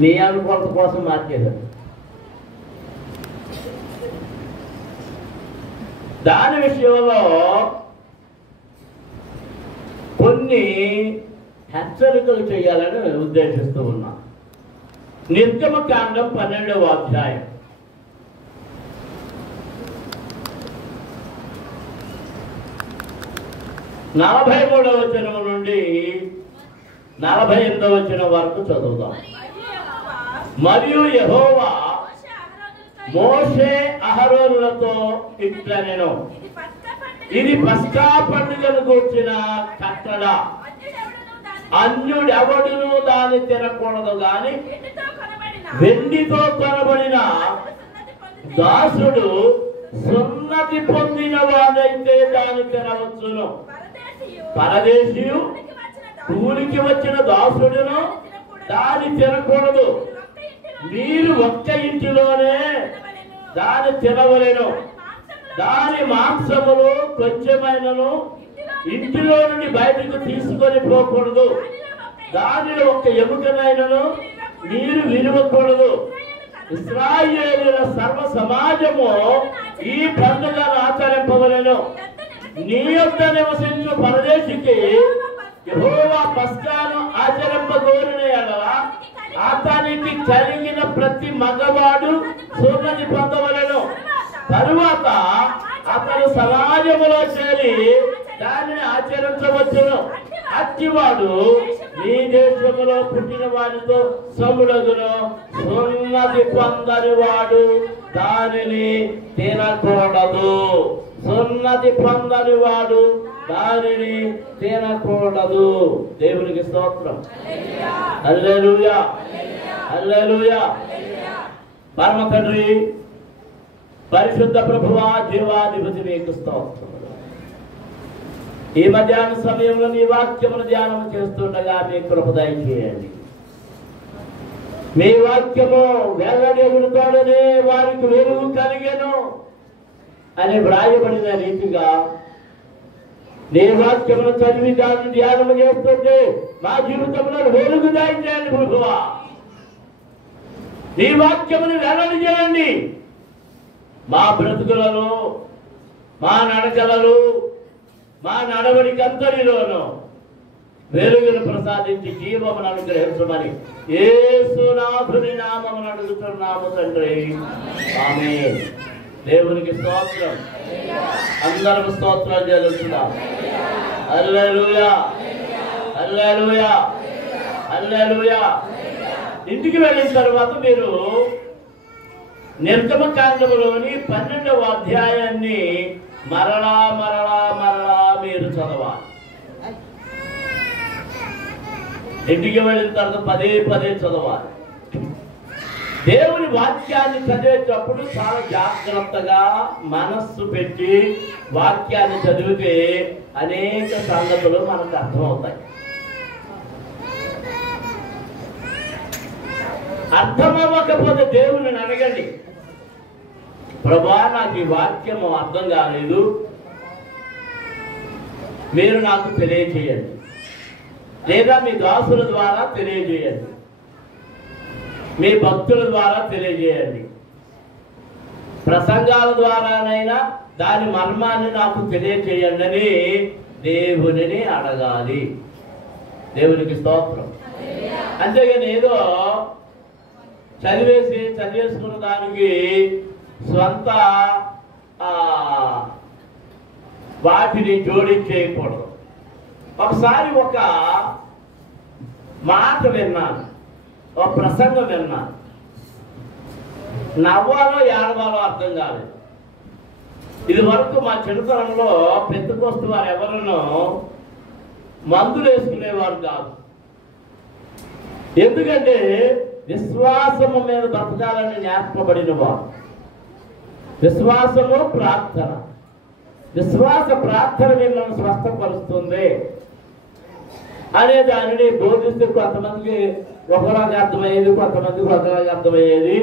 మీ అనుకూలత కోసం మార్చేశారు. దాని విషయంలో కొన్ని హెచ్చరికలు చేయాలని ఉద్దేశిస్తూ ఉన్నా. నిర్గమకాండం 12వ అధ్యాయం 43వ వచనం నుండి 48వ వచనం వరకు చదువుదాం. మరియు యెహోవా మోషే అహరోనులతో ఇట్లా నేను ఇది పస్కా పండుగను కూర్చిన కట్టడ, అన్యుడెవడును దాన్ని తినకూడదు గాని వెండితో కొనబడిన దాసుడు సున్నతి పొందిన వాడైతే దాన్ని తినవచ్చును. పరదేశీయు కూలికి వచ్చిన దాసుడును దాన్ని తినకూడదు. మీరు ఒక్క ఇంటిలోనే దాన్ని తినవలెను. దాని మాంసములు కొంచెమైనను ఇంటిలో నుండి బయటకు తీసుకొని పోకూడదు. దానిలో ఒక్క ఎముకనైనను మీరు విరవకూడదు. ఇశ్రాయేలీయుల సర్వ సమాజము ఈ పండుగను ఆచరింపవలెను. నీ యొద్ద నివసించు పరదేశికి యెహోవా పస్కాను ఆచరింపగోరిన యెడల అతనికి కలిగిన ప్రతి మగవాడు సున్నతి పొందవలెను. తరువాత అతను సమాజములో చేరి దానిని ఆచరించవచ్చును. అట్టివాడు నీ దేశములో పుట్టిన వాడితో సముడగును. సున్నతి పొందని వాడు దానిని తినకూడదు. సున్నతి పొందని వాడు దానిని తినకూడదు. దేవునికి స్తోత్రం. హల్లెలూయా, హల్లెలూయా. పరమ తండ్రి, పరిశుద్ధ ప్రభువా, జీవాధిపతి మీకు స్తోత్రం. ఈ మధ్యాహ్న సమయంలో నీ వాక్యమును ధ్యానం చేస్తుండగా మీ కృప దయచేయండి. మీ వాక్యము వెల్లడెగుడుతోడనే వారికి వెలుగు కలిగెను అని వ్రాయబడిన రీతిగా నీ వాక్యమును చదివి దాన్ని ధ్యానం చేస్తుంటే మా జీవితంలో వెలుగు దయచేయండి ప్రభువా. నీ వాక్యమును వెల్లడి చేయండి. మా బ్రతుకులను, మా నడకలను, మా నడవడికంతటిలోనూ వెలుగును ప్రసాదించి జీవమును అనుగ్రహించమని యేసునాథుని నామమున అడుగుతున్నాము తండ్రి, ఆమేన్. దేవునికి స్తోత్రం. అందరం స్తోత్రాలు చెల్లిస్తున్నాం. హల్లెలూయా, హల్లెలూయా, హల్లెలూయా. ఇంటికి వెళ్ళిన తర్వాత మీరు నిర్గమకాండములోని 12వ అధ్యాయాన్ని మరలా మరలా మరలా మీరు చదవాలి. ఇంటికి వెళ్ళిన తర్వాత పదే పదే చదవాలి. దేవుని వాక్యాన్ని చదివేటప్పుడు చాలా జాగ్రత్తగా మనస్సు పెట్టి వాక్యాన్ని చదివితే అనేక సంగతులు మనకు అర్థమవుతాయి. అర్థమవ్వకపోతే దేవుని అడగండి, ప్రభువా నాకు ఈ వాక్యము అర్థం కాలేదు, మీరు నాకు తెలియజేయండి. లేదా మీ దాసుల ద్వారా తెలియజేయండి, మీ భక్తుల ద్వారా తెలియజేయండి, ప్రసంగాల ద్వారానైనా దాని మర్మాన్ని నాకు తెలియజేయండి అని దేవునిని అడగాలి. దేవునికి స్తోత్రం. అంతేగాని ఏదో చదివేసుకున్న దానికి స్వంత వాటిని జోడించేయకూడదు. ఒకసారి ఒక మాట విన్నాను, ఒక ప్రసంగం విన్నాను. నవ్వాలో ఏడవాలో అర్థం కాలేదు. ఇది వరకు మా చిన్నతనంలో పెద్దకొస్తు వారు ఎవరినో మందులు వేసుకునేవారు కాదు. ఎందుకంటే విశ్వాసము మీద బ్రతకాలని నేర్పబడిన వారు. విశ్వాసము ప్రార్థన, విశ్వాస ప్రార్థన మిమ్మల్ని స్వస్థపరుస్తుంది అనే దానిని బోధిస్తే కొంతమందికి ఒకలాగా అర్థమయ్యేది, కొంతమందికి ఒకలాగా అర్థమయ్యేది.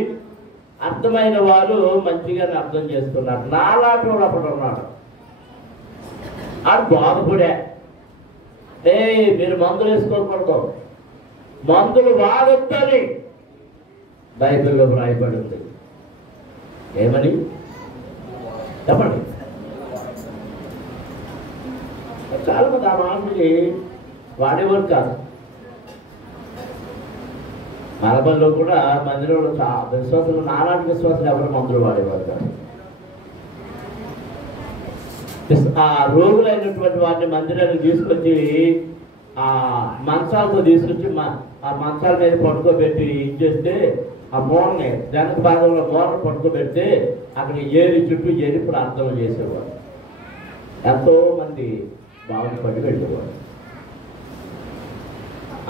అర్థమైన వారు మంచిగానే అర్థం చేసుకున్నారు. నాలాంటి వాడు అప్పుడు ఉన్నాడు. ఆడు బాధపడే, మీరు మందులు వేసుకోకూడదు, మందులు వాడొద్దని బైబిల్లో వ్రాయబడి ఉంది. ఏమని చెప్పండి. చాలా మంది ఆ మాటని వాడేవారు కాదు. మలబల్లో కూడా మందిరంలో విశ్వాసులు, నానాటి విశ్వాసులు ఎవరు మందులు వాడేవారు కాదు. ఆ రోగులైనటువంటి వారిని మందిరానికి తీసుకొచ్చి ఆ మంచాలతో తీసుకొచ్చి ఆ మంచాల మీద పట్టుకోబెట్టి ఇచ్చేస్తే ఆ మోడని వెనక భాగంలో మోడను పట్టుకోబెడితే అక్కడ ఏరి చుట్టూ ఏరి ప్రార్థన చేసేవారు. ఎంతో మంది బాగుపడి వెళ్ళేవారు.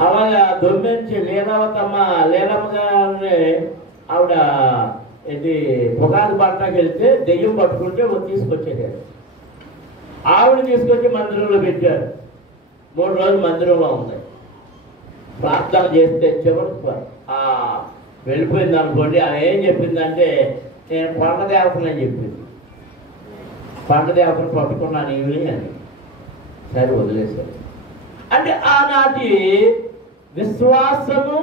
అలాగా దొమ్మించి లీలమ్మ గారిని ఆవిడ ఇది పొగాకు పట్టడానికి వెళ్తే దెయ్యం పట్టుకుంటే తీసుకొచ్చేసారు. ఆవిడ తీసుకొచ్చి మందిరంలో పెట్టారు. 3 రోజులు మందిరంలో ఉంది. ప్రార్థన చేస్తే చివరికి వెళ్ళిపోయింది అనుకోండి. ఆమె ఏం చెప్పిందంటే, నేను పంట దేవతనని చెప్పింది. పంట దేవతను పట్టుకున్నాను ఈవిని అని. సరే వదిలేశారు. అంటే ఆనాటి విశ్వాసము,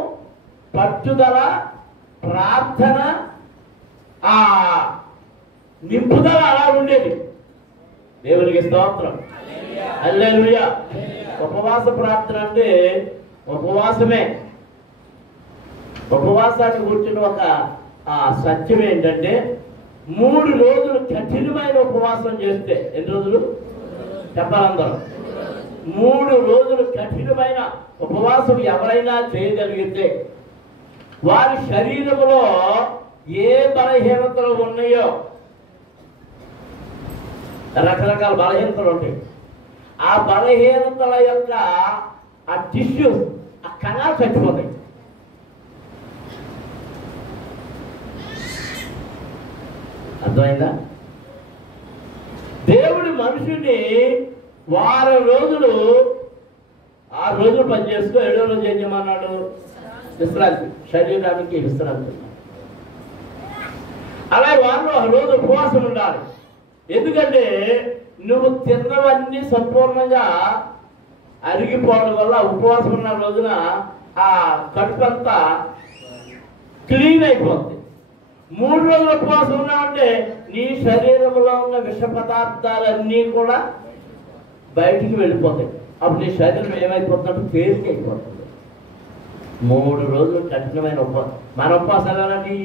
పట్టుదల, ప్రార్థన, ఆ నింపుదల అలా ఉండేది. దేవునికి స్తోత్రం. హల్లెలూయా. ఉపవాస ప్రార్థన అంటే ఉపవాసమే. ఉపవాసానికి కూర్చున్న ఒక సత్యం ఏంటంటే 3 రోజులు కఠినమైన ఉపవాసం చేస్తే, ఎన్ని రోజులు చెప్పాలందరూ? 3 రోజులు కఠినమైన ఉపవాసం ఎవరైనా చేయగలిగితే వారి శరీరంలో ఏ బలహీనతలు ఉన్నాయో, రకరకాల బలహీనతలు ఉంటాయి. ఆ బలహీనతల యొక్క ఆ టిష్యూస్, ఆ కణాలు చచ్చిపోతాయి. అర్థమైందా? దేవుడు మనుషుని వారం రోజులు 6 రోజులు పనిచేస్తూ 7వ రోజు ఏం చేయమన్నాడు? విశ్రాంతి. శరీరానికి విశ్రాంతి. అలాగే వారంలో 1 రోజు ఉపవాసం ఉండాలి. ఎందుకంటే నువ్వు తిన్నవన్నీ సంపూర్ణంగా అరిగిపోవడం వల్ల ఉపవాసం ఉన్న రోజున ఆ కడుపంతా క్లీన్ అయిపోతుంది. 3 రోజులు ఉపవాసం ఉన్నామంటే నీ శరీరంలో ఉన్న విష పదార్థాలన్నీ కూడా బయటికి వెళ్ళిపోతాయి. అప్పుడు నీ శరీరం ఏమైపోతుందంటే తేలిక అయిపోతుంది. 3 రోజులు కఠినమైన ఉపవాసం. మన ఉపవాసాలు అలాంటి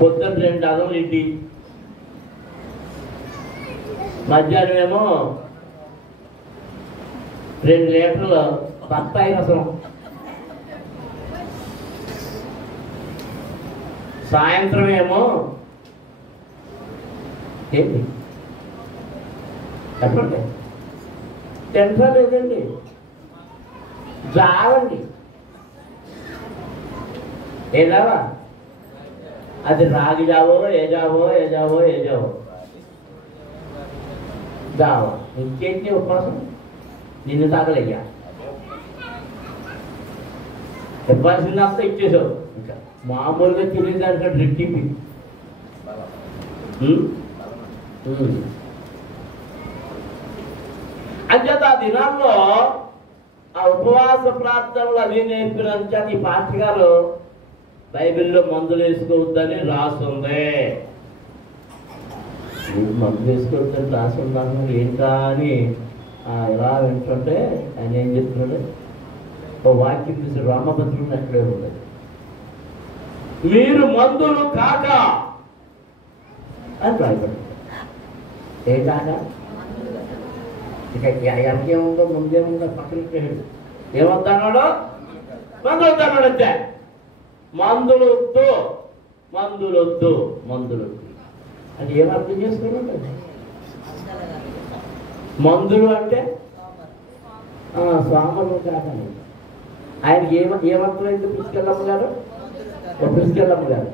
పొద్దున్న 2 అదములు ఇంటి, మధ్యాహ్నం ఏమో 2 లీటర్లు బత్తాయి రసం, సాయంత్రం ఏమో ఏంటి చెప్పండి, తింటా లేదండి, జావండి. ఏ జావా? అది రాగి జావో ఏ జావో జావా. ఇంకేంటి ఉపవాసం? నిన్ను తాగలయ్యా, ఇవ్వాల్సిందంతా ఇచ్చేసావు. ఇంకా మామూలుగా తినేదానికంటే రెట్టింపు. అంచేత ఆ దినాల్లో ఆ ఉపవాస ప్రార్థనలు అవి నేర్పినంత ఈ పాస్టర్ గారు బైబిల్లో మందులు వేసుకోవద్దని రాస్తుంది. మందులు వేసుకోవద్దని రాసి ఉన్నాను ఏంటా అని ఇలా వింటుంటే ఆయన ఏం చెప్తున్నాడు? ఓ వాక్యం తీసి రామభద్రుని అక్కడే ఉండదు. మీరు మందులు కాక అని రాయబడి. ఏ కాక? ఇక ఎంకేముందో ముందేముందో పక్కన ఏమొద్దన్నాడు? మందులు వద్దన్నాడు. అంతే. మందులొద్దు అని ఏం అర్థం చేసుకున్నాడు? మందులు అంటే స్వాములు కాదని ఆయనకి ఏమర్థమైంది? పుష్కలమ్మ గారు ప్రభుత్వం పుష్కలమ్మ గారు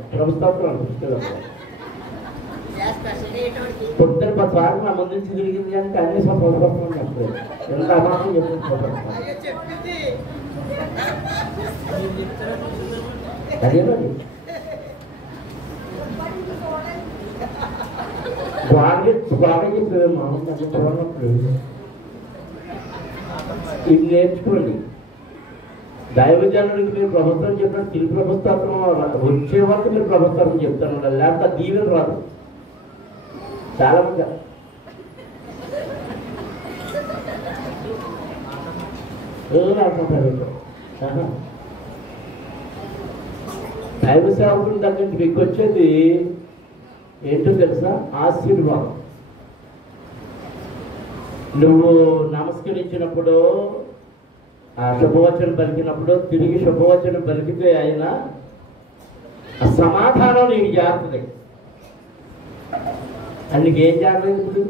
పొద్దున 10 సార్లు నా ముందు నుంచి తిరిగింది కనుక అన్ని పొలపడుతుంది. చెప్పలేదు ఎంత అమానం చెప్పింది. అదేనండి బాగా చెప్పారు. మామూలు చూడనప్పుడు ఇది నేర్చుకోండి. దైవజనుడికి మీరు ప్రభుత్వం చెప్పినట్టు తిరిగి ప్రభుత్వం వచ్చే వరకు మీరు ప్రభుత్వం చెప్తాను, లేకపోతే దీవెన రాదు. చాలా మంది దైవ సేవకుని దగ్గర మీకు వచ్చేది ఏంటో తెలుసా? ఆశీర్వాదం. నువ్వు నమస్కరించినప్పుడు, ఆ శుభవచనం పలికినప్పుడు తిరిగి శుభవచనం పలికితే అయినా ఆ సమాధానం నీకు జాగ్రత్త. అందుకు ఏం జాగ్రత్త? ఇప్పుడు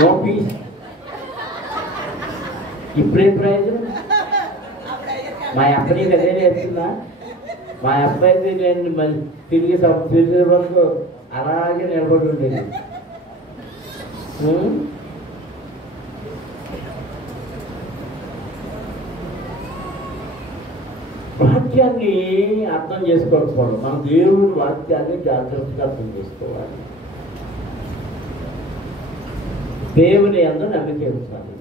నో పీస్. ఇప్పుడేం ప్రయోజనం? మా అప్పని అదే చేస్తున్నా. మా అబ్బాయి నేను మళ్ళీ తిరిగి తిరిగే వరకు అలాగే నిలబడి ఉండేది. వాక్యాన్ని అర్థం చేసుకోకపోవడం, మన దేవుడి వాక్యాన్ని జాగ్రత్తగా అర్థం చేసుకోవాలి. దేవుని యందు నమ్మిక ఉంచాలి.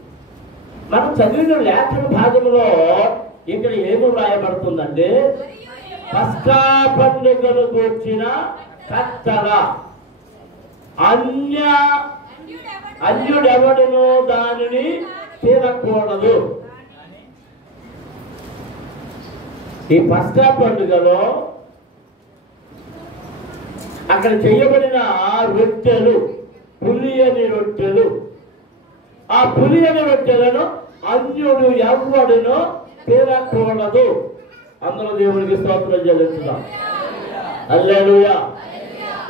మనం చదివిన లేఖన భాగంలో ఇక్కడ ఏమి రాయబడుతుందంటే, పస్కా పండుగను కూర్చిన కట్టడ, అన్యుడెవడును దానిని తినకూడదు. ఈ పస్కా పండుగలో అక్కడ చేయబడిన రొట్టెలు పులియని రొట్టెలు. ఆ పులియని రొట్టెలను అన్యుడు ఎవ్వడును తినకూడదు. అందరూ దేవునికి స్తోత్రం చెల్లిస్తున్నాం. హల్లెలూయా.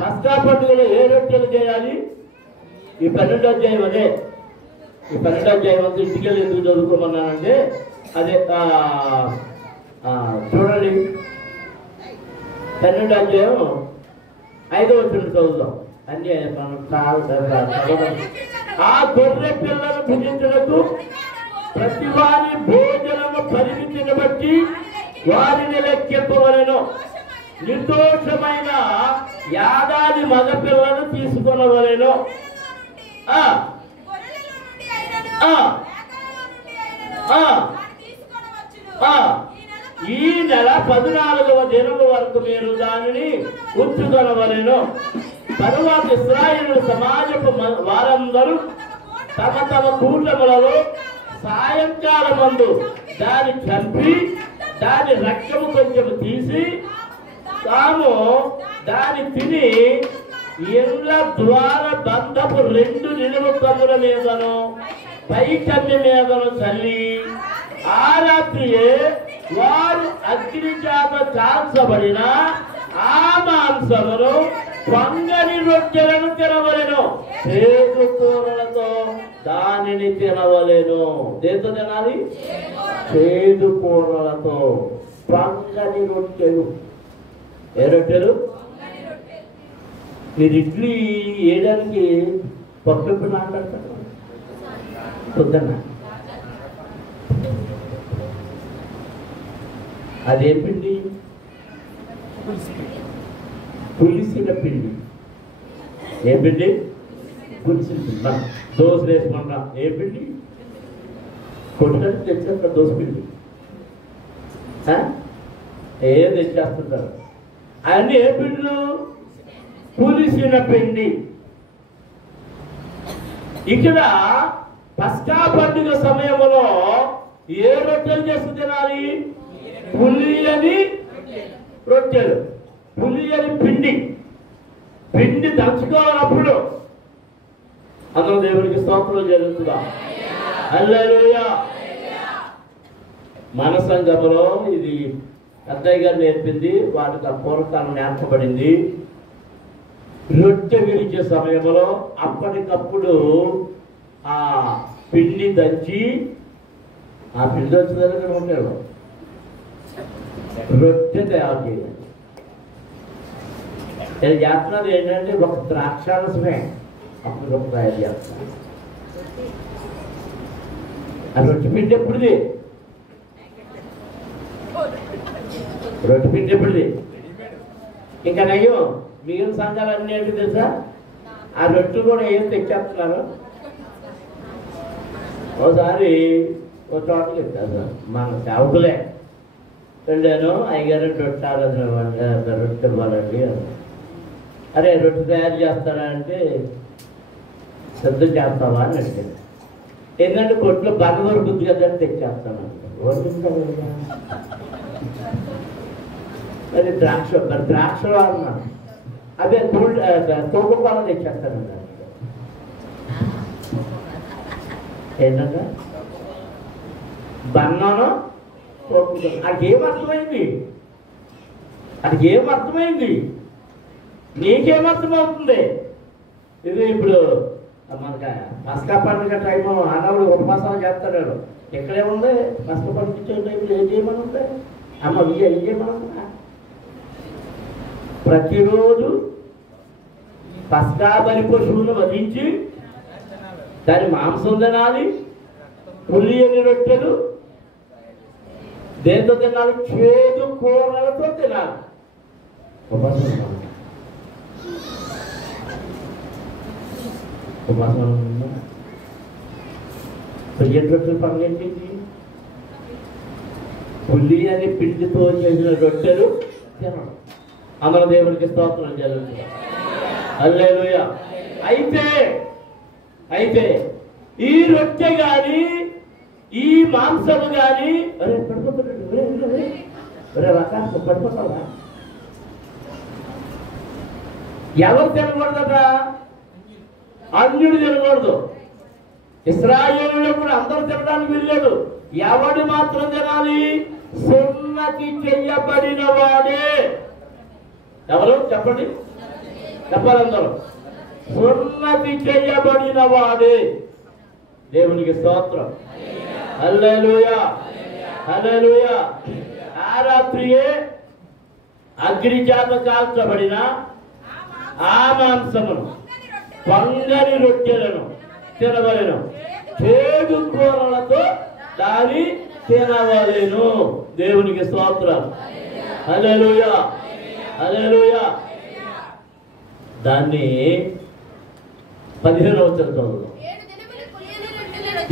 పస్కా పండుగలో ఏ రొట్టెలు చేయాలి? ఈ 12వ అధ్యాయం అదే. ఈ 12వ అధ్యాయం అంతా ఇంటికి వెళ్ళి ఎందుకు చదువుకోమన్నానంటే, అదే చూడండి 12వ అధ్యాయం 5వ వచనం చదువుతాం. అన్ని ఆ గొర్రె పిల్లను భుజించుటకు ప్రతి వారి భోజనము పరిమితిని బట్టి వారిని లెక్కింపవలెను. నిర్దోషమైన యాదాది మగపిల్లను తీసుకొనవలెను. ఈ నెల 14వ దినము వరకు మీరు దానిని ఉంచుకొనవలెను. తరువాత ఇశ్రాయేలు సమాజపు వారందరూ తమ తమ కూటములలో సాయంకాలమందు దాన్ని చంపి దాని రక్తము కొంచెం తీసి తాము దాన్ని తిని ఇళ్ళ ద్వార బంధపు 2 నిలువు కమ్ముల మీదను పై కమ్మి మీదను చల్లి ఆ రాత్రియే వారు అగ్ని చేత కాల్చబడిన ఆ మాంసమును పొంగని రొట్టెలను తినవలెను. చేదు కూరలతో దానిని తినవలెను. దేంతో తినాలి? చేదు కూరలతో. పొంగని రొట్టెలు. ఏ రొట్టెలు? మీరు ఇడ్లీ వేయడానికి పప్పు నాటారు పొద్దున్న. అదే పిండి? పులిసిన పిండి. ఏ పిండి? పులిసిన పిండి. దోశలు వేసుకుంటా. ఏ పిండి? కొట్టుకొని తెచ్చేస్తారు దోశ పిండి. ఏం తెచ్చేస్తుంటారు. అవన్నీ ఏ పిండిలు? పులిసిన పిండి. ఇక్కడ పస్కా పండుగ సమయంలో ఏ రొట్టెలు చేసి తినాలి? పులియని రొట్టెలు, పులియని పిండి. పిండి దంచుకోవాలప్పుడు. అందరూ దేవునికి స్తోత్రం జరుగుతుందా? హల్లెలూయా. మన సంఘములో ఇది అద్దయ్య గారు నేర్పింది. వాటికి ఆ పూర్వకాలం నేర్పబడింది. రొట్టె విరిచే సమయంలో అప్పటికప్పుడు ఆ పిండి దంచి, ఆ పిండి దంచుదని ఉంటాడు, రొట్టె తయారు చేయాలి. నేను చేస్తున్నది ఏంటంటే ఒక ద్రాక్షారసమే అప్పుడు ఒక తయారు చేస్తాను. ఆ రొట్టె పిండి ఎప్పుడుది? రొట్టె పిండి ఎప్పుడుది? ఇంకా నయ్యం మిగిలిన సంఘాలు అన్నీ ఏంటి తెలుసా? ఆ రొట్టెలు కూడా ఏం తెచ్చేస్తున్నారు. ఒకసారి ఒక చోటకి వెళ్ళాను, మన సేవకులే వెళ్ళాను. అయ్యగారు రొట్టె ఇవ్వాలండి. అరే రొట్టె తయారు చేస్తారా అంటే సిద్ధం చేస్తావా అని అడిగాను. ఏంటంటే కొట్లో బల్ల దొరుకుతుంది కదా అని తెచ్చేస్తాను. అది ద్రాక్షలో అన్నాను. అదే తోపుకోవాల తెచ్చేస్తాను. ఏంటంటే బన్నాను అది ఏమర్థమైంది? నీకేమర్థమవుతుంది? ఇది ఇప్పుడు మనకి మస్కా పండుగ టైము అన్నప్పుడు ఉపవాసాలు చేస్తాడు. ఎక్కడేముంది మస్కా పండుగ టైంలో ఏం చేయమని ఉంది? అమ్మ ఏం చేయమని ఉందా? ప్రతిరోజు పస్కా బలి పశువును వధించి దాని మాంసం తినాలి, పులియని రొట్టెలు దేంతో తినాలి? చేదు కూరలతో తినాలి. పులియని రొట్టెలు పండించింది, పులి అని పిండితో చేసిన రొట్టెలు తినడం. అమర దేవుడికి స్తోత్రం జరుగుతుంది. హల్లెలూయా. అయితే ఈ రొట్టె గాని ఈ మాంసము గాని పడిపోతావా? ఎవరు తినకూడదట? అన్యుడు తినకూడదు. ఇశ్రాయేలులో కూడా అందరూ తినడానికి వెళ్ళాడు. ఎవడు మాత్రం తినాలి? సున్నతి చెయ్యబడిన వాడే. ఎవరు చెప్పండి? చెప్పాలి అందరూ. సున్నతి చెయ్యబడిన వాడే. దేవునికి స్తోత్రం. హల్లెలూయా, హల్లెలూయా. ఆ రాత్రియే అగ్ని చేత కాల్చబడిన ఆ మాంసమును, పొంగని రొట్టెలను తినవలెను, చేదు కూరలతో దాని తినవలెను. దేవునికి స్తోత్రం. హల్లెలూయా, హల్లెలూయా. దాన్ని 15వ వచనంలో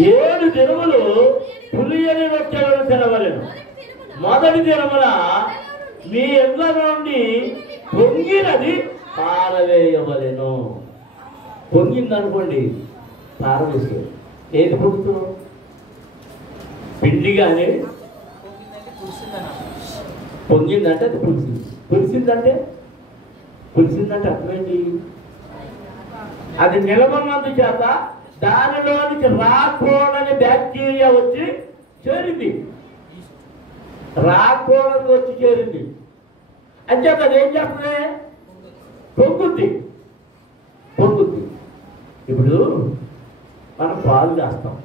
7 దినములు పులియని రొట్టెలను తినవలెను. మొదటి దినమున మీ ఇళ్ళ నుండి పొంగినది పారవేయవలెను. పొంగిందనుకోండి పారవేసే. ఏది పొంగుతున్నావు? పిండి కానీ పొంగిందంటే అది పులిసింది. పులిసిందంటే అర్థమైంది. అది నిలబడినందు చేత దానిలోనికి రాకూడని బ్యాక్టీరియా వచ్చి చేరింది. అంచేత అది ఏం చేస్తుంది? పొంగుద్ది. ఇప్పుడు మనం పాలు కాస్తాం.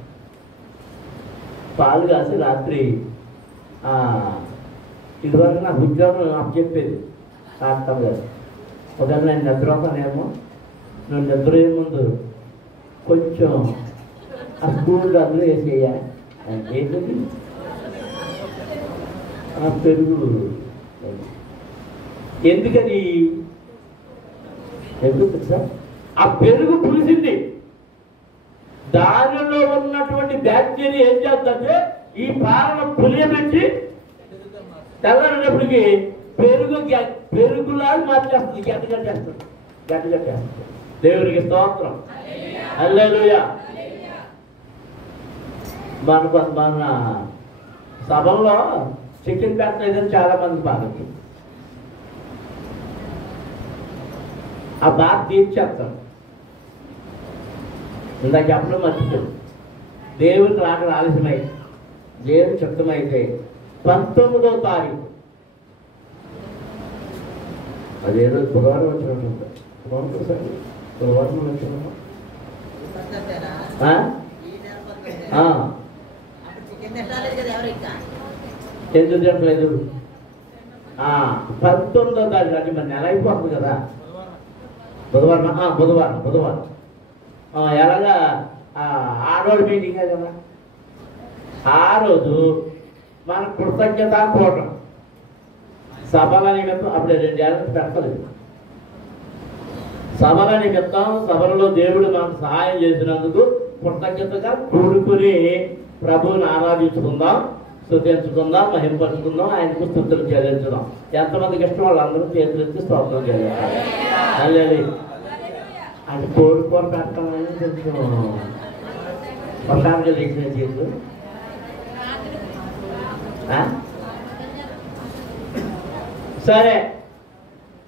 పాలు కాసి రాత్రి ఇదివరకు నాకు ఉద్యోగం నాకు చెప్పేది కాస్తాం కదా. ఒకవేళ నేను నిద్రపోతానేమో, నువ్వు నిద్రపోయే ముందు కొంచెం ఆ స్కూల్ అందులో వేసేయాలి. ఏంటది? ఆ పెరుగు. ఎందుకని? ఎందుకు సార్? ఆ పెరుగు పులిసింది. దానిలో ఉన్నటువంటి బ్యాక్టీరియా ఏం చేస్తుందంటే ఈ పాలను పులియబెట్టి తెల్లడినప్పటికీ పెరుగులాగా మార్చేస్తుంది, గట్టిగా. దేవునికి స్తోత్రం. హల్లెలూయా. మన సభలో చికెన్ పెట్టలేదని చాలా మంది బాగుంది. ఆ బాధ తీర్చేస్తాం. ఇందాక చెప్పడం మర్చిపోయింది. దేవుని రాక ఆలస్యమై దేవుని చిత్తమైతే 19వ తారీఖు, అదేదో బుధవారం వచ్చినట్టు. బుధవారం వచ్చిన ఎందుకు తినట్లేదు? 19వ తారీఖు అంటే మరి నెల అయిపోతుంది కదా. బుధవారం ఎలాగా ఆడవాడి మీటింగ్ కదా. ఆ రోజు మన కృతజ్ఞత కూటం సభల నిమిత్తం అప్పుడే 2 ఏళ్ళ పెట్టలేదు. సభల నిమిత్తం సభలలో దేవుడు మనకు సహాయం చేసినందుకు కృతజ్ఞతగా కూడుకుని ప్రభువుని ఆరాధించుకుందాం, స్తుతించుకుందాం, మహింపరుచుకుందాం, ఆయనకు స్తుతులు చెల్లించుదాం. ఎంతమందికి ఇష్టం వాళ్ళందరూ చేతులెత్తి స్తోత్రం చెల్లించాలి. హల్లెలూయా. అది కోరుకోరు పెట్టమని కొంచెం ప్రశాంతంగా లేచిన చేతులు. సరే,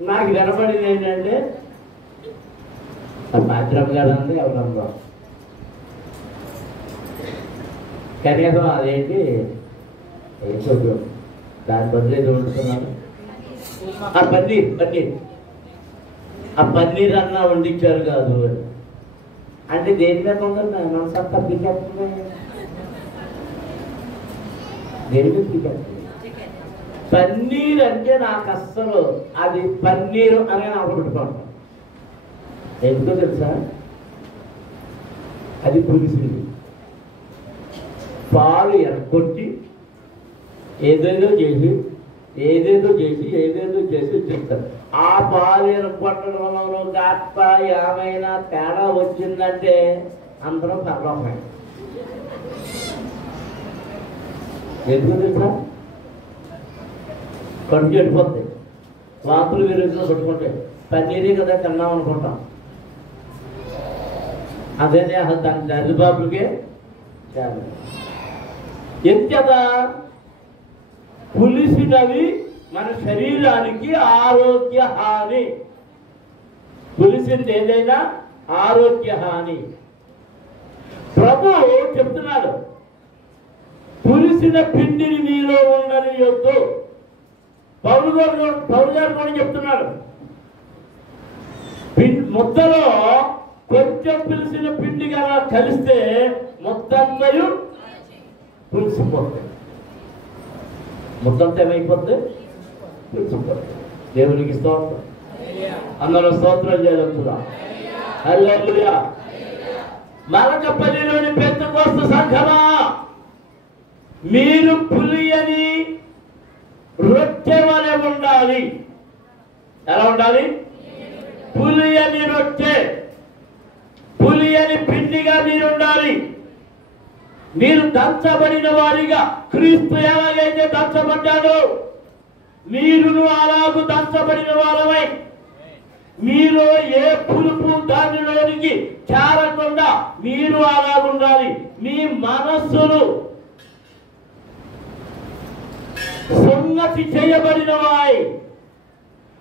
నాకు వినపడింది ఏంటంటే మాత్రం కదండి ఎవరన్నా కనీసం అదేంటి ఏంటో దాని బదులు ఏదో వండుతున్నాను. పన్నీర్ అన్న వండించారు కాదు అంటే దేని మీద ఉందని మనసు అంతా పీకేస్తుంది. దేని మీద పీకేస్తుంది? పన్నీర్ అంటే నాకు అస్సలు అది పన్నీరు అని నాకు పెట్టుకుంటాను. ఎందుకో తెలుసా? అది పులిసింది పాలు ఎరగొట్టి ఏదేదో చేసి చెప్తారు. ఆ పాలు ఎరగొట్టడంలో కాస్త ఏమైనా తేడా వచ్చిందంటే అందరం పర్వాలేదు. ఎందుకు తెలుసా? కడుపు చెడిపోద్ది. వాంతులు విరుగులో కొట్టుకుంటే పన్నీరే కదా తిన్నాం అనుకుంటాం. అదేనే అసలు దాని దరిబాబులకే ఎంత పులిసినవి మన శరీరానికి ఆరోగ్య హాని. పులిసింది ఏదైనా ఆరోగ్య హాని. ప్రభు చెప్తున్నాడు, పులిసిన పిండిని మీలో ఉండనియొద్దు. పౌలు గారు కూడా చెప్తున్నాడు, ముద్దలో కొంచెం పులిసిన పిండి కదా కలిస్తే ముద్దంతయు పులిసిపోతుంది. ముద్దంతా ఏమైపోద్ది? పులిసిపోతుంది. దేవునికి స్తోత్రం. అందరూ స్తోత్రం చేయగలుగుతారా? హల్లెలూయా. మలకపల్లిలోని పెంతెకోస్తు సంఘమా, మీరు పులియని రొట్టె వలె ఉండాలి. ఎలా ఉండాలి? పులియని రొట్టె, పులియని పిండిగా మీరు ఉండాలి. మీరు దంచబడిన వారిగా, క్రీస్తు ఎలాగైతే దంచబడ్డాడో మీరును అలాగూ దంచబడిన వారమై, మీలో ఏ పులుపు దానిలోనికి చేరకుండా మీరు అలాగుండాలి. మీ మనస్సును సున్నతి చేయబడిన వారై,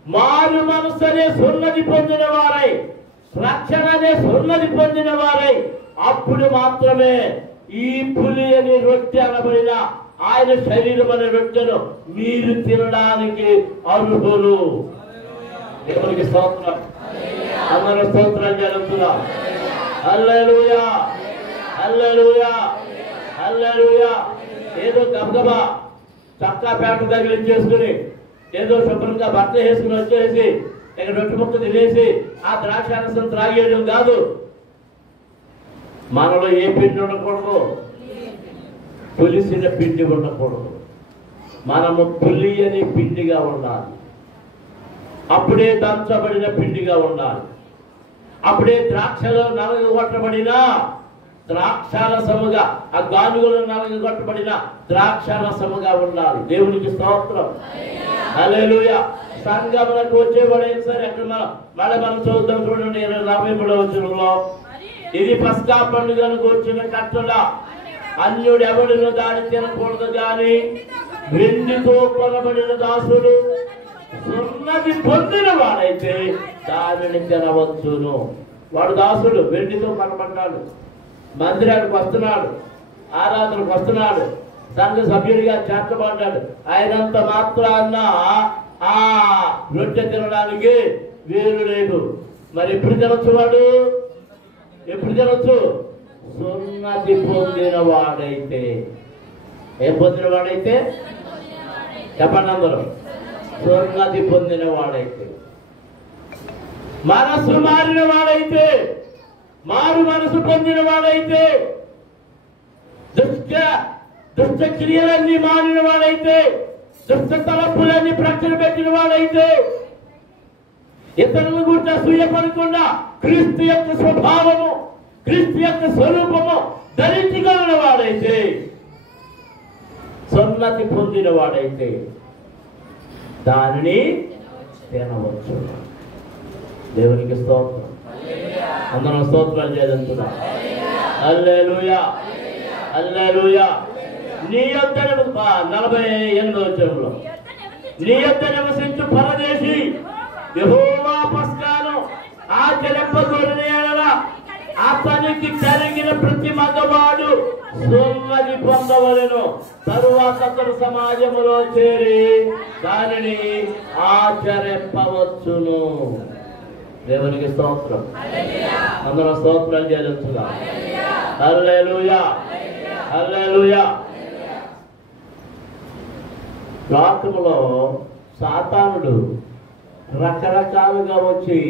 మారు మనస్సునే సున్నతి పొందిన వారై, రక్షణనే సున్నతి పొందిన వారై, అప్పుడు మాత్రమే ఈ పులి అని రొట్టె అనబడిన ఆయన శరీరం అనే రొట్టెను మీరు తినడానికి అర్హులు. దేవునికి స్తోత్రం. అందరూ స్తోత్రం జరుగుతున్నారు. హల్లెలూయా, హల్లెలూయా, హల్లెలూయా. ఏదో గబగబా చక్కా పేట తగిలించేసుకుని ఏదో శుభ్రంగా బట్ట వేసుకుని వచ్చేసి ఇక రొట్టె ముక్క తినేసి ఆ ద్రాక్షారసం త్రాగేయడం కాదు. మనలో ఏ పిండి ఉండకూడదు? పులిసిన పిండి ఉండకూడదు. మనము పులియని పిండిగా ఉండాలి. అప్పుడే దంచబడిన పిండిగా ఉండాలి. అప్పుడే ద్రాక్షలో నలగొట్టబడిన ద్రాక్షారసముగా, ఆ గానుగలో నలగొట్టబడిన ద్రాక్షారసముగా ఉండాలి. దేవునికి స్తోత్రం. హల్లెలూయా. సంగములకు వచ్చేవాడైనా సరే అక్కడ మనం చూద్దాం. చూడండి 43వ వచనంలో, ఇది పస్కా పండుగను కూర్చున్న కట్టల అన్యుడు ఎవడును దాన్ని తినకూడదు గాని వెండితో కొనబడిన దాసుడు సున్నతి పొందిన వాడైతే దానిని తినవచ్చును. వాడు దాసుడు, వెండితో కొనబడ్డాడు, మందిరానికి వస్తున్నాడు, ఆరాధనకు వస్తున్నాడు, సంఘ సభ్యుడిగా చేర్చబడ్డాడు. ఆయనంత మాత్రాన్న ఆ రొట్టె తినడానికి వీలు లేదు. మరి ఎప్పుడు తినొచ్చు? వాడు ఎప్పుడు తినొచ్చు? సున్నతి పొందిన వాడైతే. ఏం పొందిన వాడైతే? చెప్పండి అందరూ. సున్నతి పొందిన వాడైతే, మనస్సు మారిన వాడైతే, మారు మనసు పొందిన వాడైతే, దుష్ట క్రియలన్నీ మారిన వాడైతే, దుష్ట తలపులన్నీ ప్రక్కన పెట్టిన వాడైతే, ఇతరుల గురించి అసూయపడకుండా క్రీస్తు యొక్క స్వభావము, క్రీస్తు యొక్క స్వరూపము ధరించగలిగిన వాడైతే, సున్నతి పొందిన వాడైతే దానిని తినవచ్చు. దేవునికి స్తోత్రం. అందరం స్తోత్రాలు చేద్దాం. హల్లెలూయా, హల్లెలూయా. నీ యొద్ద 48వ వచనంలో, నీ యొద్ద నివసించు పరదేశి యెహోవా పస్కాను ఆచరింపగోరిన యెడల అతనికి కలిగిన ప్రతి మగవాడు సున్నతి పొందవలెను. తరువాత అతడు సమాజములో చేరి దానిని ఆచరింపవచ్చును. దేవునికి స్తోత్రం. అందరూ స్తోత్రాలు చేయించుగా. హల్లెలూయా, హల్లెలూయా. లోకములో సాతానుడు రకరకాలుగా వచ్చి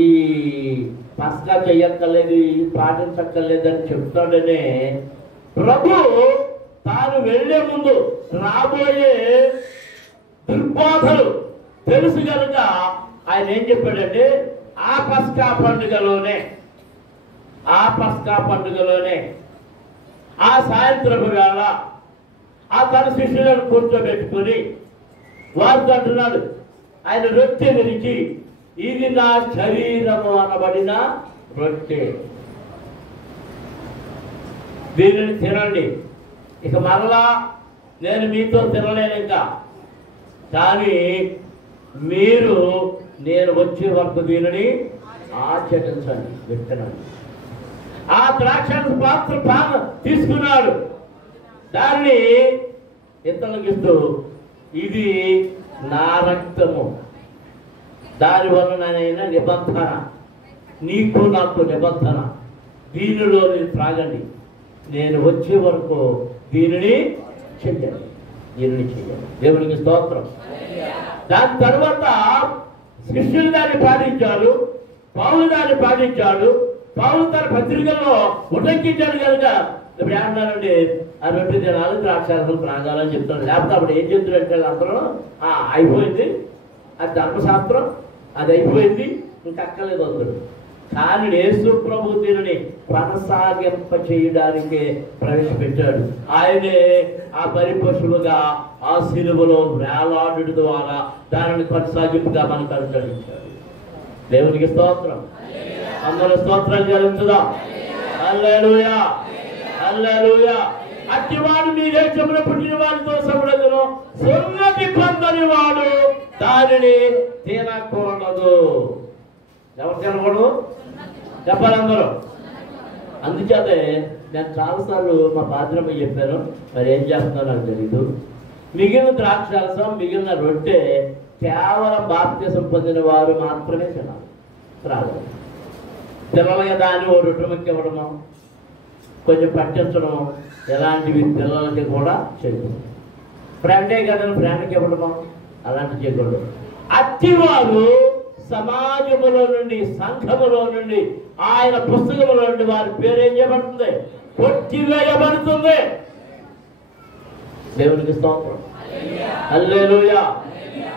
ఈ పస్కా చెయ్యక్కర్లేదు, పాటించక్కర్లేదని చెప్తాడనే ప్రభు తాను వెళ్లే ముందు రాబోయే దుర్బోధలు తెలుసు కనుక ఆయన ఏం చెప్పాడంటే, ఆ పస్కా పండుగలోనే ఆ సాయంత్రపు వేళ ఆ తన శిష్యులను కూర్చోబెట్టుకుని వారితో అంటున్నాడు, ఆయన రొట్టె విరిచి, ఇది నా శరీరము అనబడిన రొట్టె, దీనిని తినండి. ఇక మరలా నేను మీతో తినలేను ఇంకా, కానీ మీరు నేను వచ్చే వరకు దీనిని ఆచరించండి, విత్తనండి. ఆ ద్రాక్ష పాత్ర తీసుకున్నాడు, దాన్ని ఇతరులకు ఇస్తూ, ఇది నా రక్తము, దానివలనైనా నిబంధన, నీకు నాకు నిబంధన, దీనిలో నేను త్రాగండి, నేను వచ్చే వరకు దీనిని చెయ్యండి, దీనిని చెయ్యండి. దేవునికి స్తోత్రం. దాని తర్వాత శిష్యులు దాన్ని పాటించాడు, పౌలు దాన్ని పాటించాడు. పౌలు తన పత్రికల్లో ఉటంకించాడు కనుక ఇప్పుడు ఏమన్నారండి, ఆ రొట్టె తినాలి, ద్రాక్షారసం త్రాగాలని చెప్తాడు. లేకపోతే అప్పుడు ఏం చెప్తారంటే అందరూ అయిపోయింది, అది ధర్మశాస్త్రం, అది అయిపోయింది, ఇంకా అక్కర్లేదు అందరు. కానీ యేసు ప్రభు దీనిని కొనసాగింప చేయడానికే ప్రవేశపెట్టాడు. ఆయనే ఆ పరిపశువుగా ఆ శిలువలో వేలాడు ద్వారా దానిని కొనసాగింపుగా మనకు అనుసరించాడు. దేవునికి స్తోత్రం. అందరూ స్తోత్రాలు చెల్లించుదాం. హల్లెలూయా, హల్లెలూయా. అట్టివాడు నీ దేశంలో పుట్టిన వాడితో సముడగును, సున్నతి పొందని వాడు దానిని తినకూడదు. ఎవరు తినకూడదు చెప్పాలి అందరూ. అందుచేతే నేను చాలాసార్లు మా పాత్రమ్మ చెప్పాను, మరి ఏం చేస్తున్నారో నాకు తెలీదు. మిగిలిన ద్రాక్షారసం, మిగిలిన రొట్టె కేవలం బాప్తిసం పొందిన వారు మాత్రమే తినాలి. రాదు పిల్లలుగా దాన్ని ఓ రొట్టె ముక్క ఇవ్వడము, కొంచెం పట్టించడం, ఎలాంటివి పిల్లలకి కూడా చేయకూడదు. ఫ్రెండే కదా ఫ్రెండ్కి ఇవ్వడము, అలాంటివి చేయకూడదు. అట్టివారు సమాజములో నుండి, సంఘములో నుండి, ఆయన పుస్తకములో నుండి వారి పేరు ఏం చేయబడుతుంది? కొట్టివేయబడుతుంది. దేవునికి స్తోత్రం. హల్లెలూయా,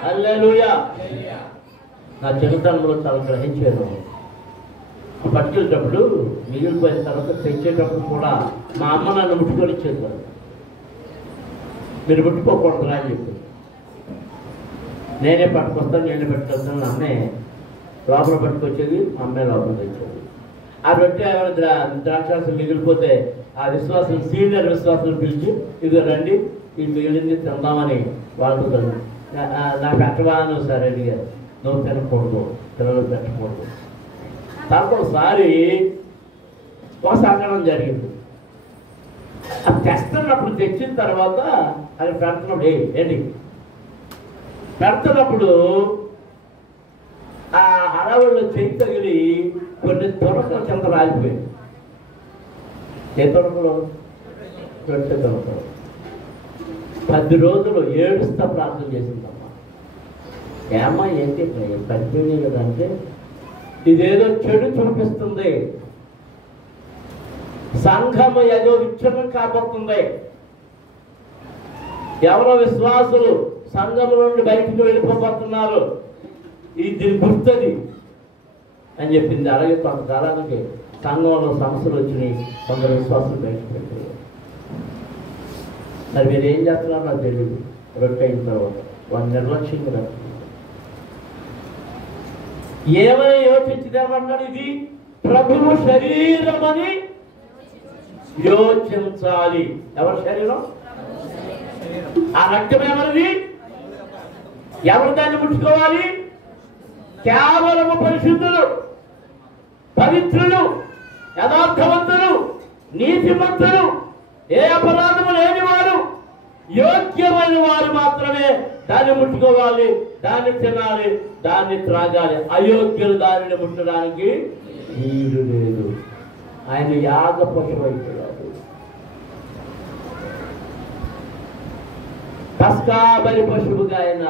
హల్లెలూయా. నా చిన్నతనంలో చాలా గ్రహించాను. పట్టుకెళ్ళేటప్పుడు మిగిలిపోయిన తర్వాత తెచ్చేటప్పుడు కూడా మా అమ్మ నన్ను ముట్టుకొని ఇచ్చేసారు. మీరు ముట్టుకోకూడదురా అని చెప్పి, నేనే పట్టుకొస్తాను, నేనే పెట్టుకొస్తాను. అమ్మే లోపల పట్టుకొచ్చేది, అమ్మే లోపల తెచ్చేది. ఆ రొట్టె ఏమైనా ద్రాక్షారసం మిగిలిపోతే ఆ విశ్వాసం, సీనియర్ విశ్వాసం పిలిచి, ఇది రండి, ఇది మిగిలింది తిందామని వాళ్ళతో నాకు పెట్టవాను సరే అడిగారు. నువ్వు తినకూడదు, పిల్లలు పెట్టకూడదు. తర్వాత ఒకసారి ఒక సంఘటన జరిగింది. అది తెస్తున్నప్పుడు, తెచ్చిన తర్వాత అది పెడుతున్నప్పుడు ఏంటి పెడుతున్నప్పుడు ఆ అడవుల్లో చెయ్యి తగిలి కొన్ని తొడకల కింద రాలిపోయింది. ఏ తొడకలు? రొట్టె తొడకలు. 10 రోజులు ఏడుస్తా ప్రార్థన చేసిందమ్మా. ఏమ్మా ఏంటి పడిపోయినాయి కదా అంటే, ఇదేదో చెడు చూపిస్తుంది, సంఘము ఏదో విచ్ఛిన్నం కాబోతుంది, ఎవరో విశ్వాసులు సంఘము నుండి బయటికి వెళ్ళిపోతున్నారు, ఇది గుర్తుంది అని చెప్పింది. అలాగే కొంతకాలానికి సంఘంలో సమస్యలు వచ్చినాయి, కొందరు విశ్వాసం బయటపెట్టారు. మరి మీరు ఏం చేస్తున్నారో నాకు తెలియదు. రొట్టె అయిన తర్వాత వాళ్ళు నిర్లక్ష్యంగా ఏమైనా యోచించదేమన్నాడు, ఇది ప్రభువు శరీరం అని యోచించాలి. ఎవరి శరీరం? ఆ రక్తం ఎవరిది? ఎవరు దాన్ని ముట్టుకోవాలి? కేవలము పరిశుద్ధులు, పవిత్రులు, యథార్థవంతులు, నీతిమంతులు, ఏ అపరాధము లేని వారు, యోగ్యమైన వారు మాత్రమే దాన్ని ముట్టుకోవాలి, దాన్ని తినాలి, దాన్ని త్రాగాలి. అయోగ్యులు దానిని ముట్టడానికి వీలు లేదు. ఆయన యాగ పశువైపోయాడు. పస్కా బలి పశువుగా ఆయన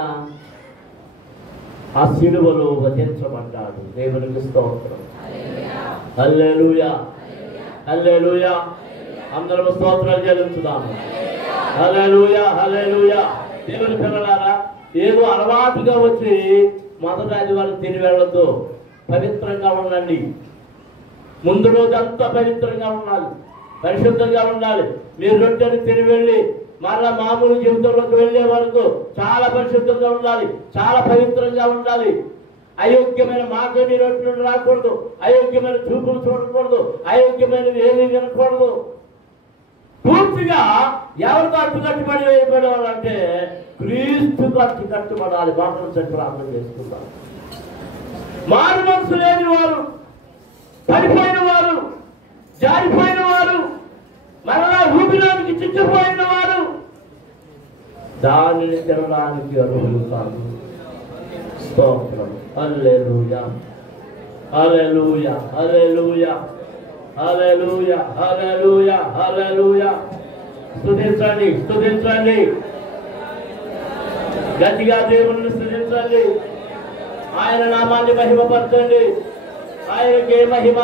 ఆ సిలువలో వధించబడ్డాడు. దేవునికి స్తోత్రం. హల్లెలూయా, హల్లెలూయా. అందరం స్తోత్రాలు చెల్లించుదాము. హల్లెలూయా, హల్లెలూయా. దేవుని పిల్లలారా, ఏదో అలవాటుగా వచ్చి మొదటి ఆదివారం తిని వెళ్ళొద్దు. పవిత్రంగా ఉండండి. ముందు రోజంతా పవిత్రంగా ఉండాలి, పరిశుద్ధంగా ఉండాలి. మీరు రొట్టెని తిని వెళ్ళి మరలా మామూలు జీవితంలోకి వెళ్ళే వరకు చాలా పరిశుద్ధంగా ఉండాలి, చాలా పవిత్రంగా ఉండాలి. అయోగ్యమైన మాటలు రొట్టెలు రాకూడదు, అయోగ్యమైన చూపులు చూడకూడదు, అయోగ్యమైనవి ఏమీ వినకూడదు. పూర్తిగా ఎవరితో కట్టుబడి వేయబడేవాళ్ళంటే క్రీస్తు కట్టుబడాలి. బాటలు చెట్టు ప్రార్థన చేసుకుంటారు. మారు మనసు లేని వారు, పడిపోయిన వారు, జారిపోయిన వారు, మరలా ఊపిలోనికి చిక్కిపోయిన వారు దానిని తినడానికి అర్హులు కాదు. స్తోత్రం. హల్లెలూయా, హల్లెలూయా, హల్లెలూయా, హల్లెలూయా, హల్లెలూయా, హల్లెలూయా. స్తుతించండి, స్తుతించండి, గట్టిగా దేవుణ్ణి స్తుతించండి. ఆయన నామాన్ని మహిమపరచండి. ఆయనకే మహిమ.